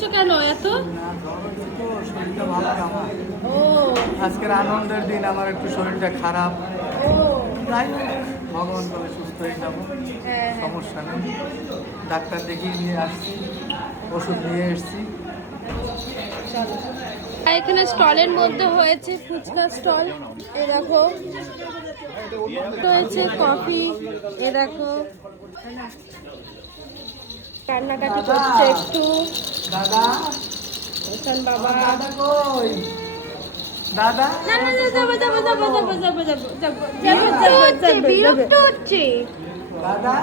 করছো কেন এত? শরীরটা ভালো না আমার। ও আজকের আনন্দের দিন, আমার একটু শরীরটা খারাপ। ও যাই হোক, ভগবান বলে সুস্থ হয়ে যাবো, হ্যাঁ, সমস্যা নেই। ডাক্তার দেখিয়ে নিয়ে আসছি, ওষুধ নিয়ে এসছি। এখানে স্টলের মধ্যে হয়েছে ফুচকা স্টল, এ দেখো রয়েছে কফি, এ দেখো কান্নাকাটি করছে একটু দাদা, ওখান বাবা। দাদা কই? দাদা, না না না, যাবো যাবো যাবো যাবো যাবো যাবো যাবো যাবো যাবো বিরক্ত হচ্ছে। দাদা,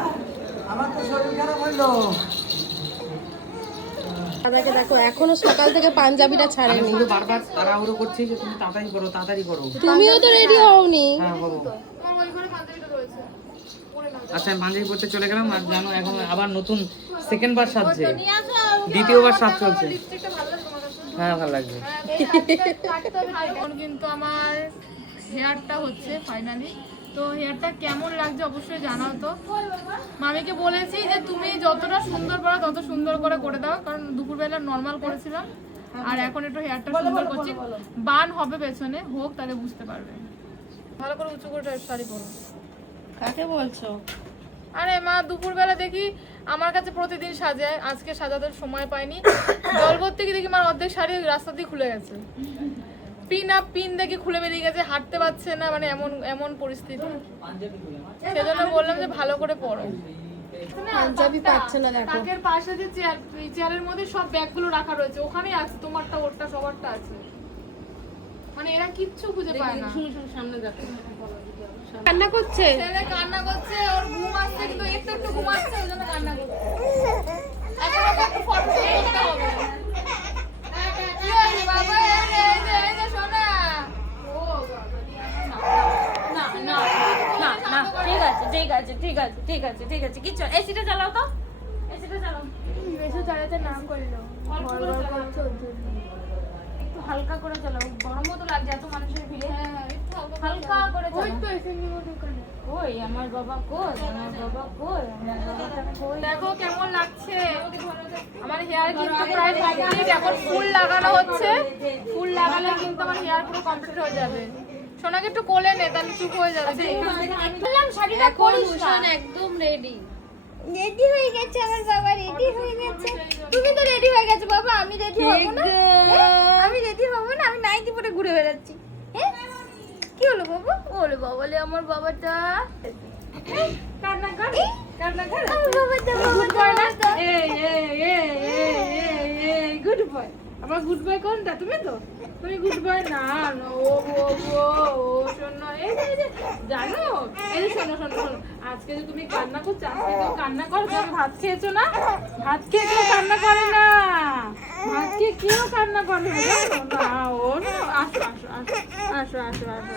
আমার তো শরীর খারাপ হইলো। দাদাকে দেখো এখনো সকাল থেকে পাঞ্জাবিটা ছাড়েনি। শুধু বারবার তাড়াহুড়ো করছি যে তুমি তাড়াতাড়ি করো, তাড়াতাড়ি করো। তুমিও তো রেডি হওনি। হ্যাঁ হবো। আচ্ছা, আমি পাঞ্জাবি পড়তে চলে গেলাম। আর জানো এখন আবার নতুন সেকেন্ড বার সাজছে, দ্বিতীয়বার সাজ চলছে। হ্যাঁ ভালো লাগছে। এখন কিন্তু আমার হেয়ারটা হচ্ছে ফাইনালি, তো হেয়ারটা কেমন লাগছে অবশ্যই জানাও। তো মামিকে বলেছি যে তুমি যতটা সুন্দর পারো তত সুন্দর করে দাও, কারণ দুপুরবেলা নর্মাল করেছিলাম আর এখন একটু হেয়ারটা সুন্দর করছি। বান হবে পেছনে, হোক তাহলে বুঝতে পারবে। ভালো করে উঁচু করে শাড়ি পরো। কাকে বলছো? আরে মা দুপুরবেলা দেখি আমার কাছে প্রতিদিন সাজায়, আজকে সাজাতে সময় পাইনি। জল ভর্তি গিয়ে দেখি আমার অর্ধেক শাড়ি রাস্তা দিয়ে খুলে গেছে, পিন দেখি খুলে বেরিয়ে গেছে, হাঁটতে পারছে না, মানে এমন এমন পরিস্থিতি। সেজন্য বললাম যে ভালো করে পরো। পাঞ্জাবি পাচ্ছে না দেখো। তাকের পাশে যে চেয়ার, এই চেয়ারের মধ্যে সব ব্যাগগুলো রাখা রয়েছে, ওখানেই আছে তোমারটা ওরটা সবারটা আছে, মানে এরা কিচ্ছু খুঁজে পায় না। সামনে দেখো কান্না করছে। ছেলে কান্না করছে, ওর ঘুম আসছে কিন্তু একটু একটু ঘুম আসছে, ওই জন্য কান্না করছে। এখন ওকে একটু ফটো তুলতে হবে। কি হয়েছে বাবা? এই যে সোনা। ও না না না না, ঠিক আছে ঠিক আছে ঠিক আছে ঠিক আছে ঠিক আছে, কিছু এসিটা চালাও তো, এসিটা চালাও। বেশি চালাতে না করলো, অল্প করে চালাও, একটু হালকা করে চালাও, গরমও তো লাগছে এত মানুষের ভিড়ে। হালকা করে ওই চালাও। তো এসে নিবো দোকানে। কই আমার বাবা, কই আমার বাবা, কই আমার বাবাটা কই? দেখো কেমন লাগছে আমার হেয়ার, কিন্তু প্রায় কমপ্লিট। এখন ফুল লাগানো হচ্ছে, ফুল লাগালে কিন্তু আমার হেয়ার পুরো কমপ্লিট হয়ে যাবে। সোনাকে একটু কোলে নে, তাহলে চুপ হয়ে যাবে। বললাম শাড়িটা পরিস না, একদম রেডি। রেডি হয়ে গেছে আমার বাবা, রেডি হয়ে গেছে। তুমি তো রেডি হয়ে গেছে বাবা, আমি রেডি হব না? আমি রেডি হব না? আমি নাইটি পরে ঘুরে বেড়াচ্ছি। হ্যাঁ, কি হলো বাবা? ওরে বাবা লে, আমার বাবাটা কান্না কর, কান্না কর। আমার বাবাটা, বাবাটা। এই এই এই এই এই গুড বয়। আমার গুড বয় কোনটা? তুমি তো, তুমি গুড বয় না। ও ও ও ও শোনো, এই যে জানো, এই যে শোনো শোনো শোনো, আজকে যে তুমি কান্না করছো, আজকে তো কান্না করো, তুমি ভাত খেয়েছো না? ভাত খেয়ে কেউ কান্না করে না, ভাত খেয়ে কেউ কান্না করে না, জানো না? ও না, আসো আসো আসো আসো আসো আসো।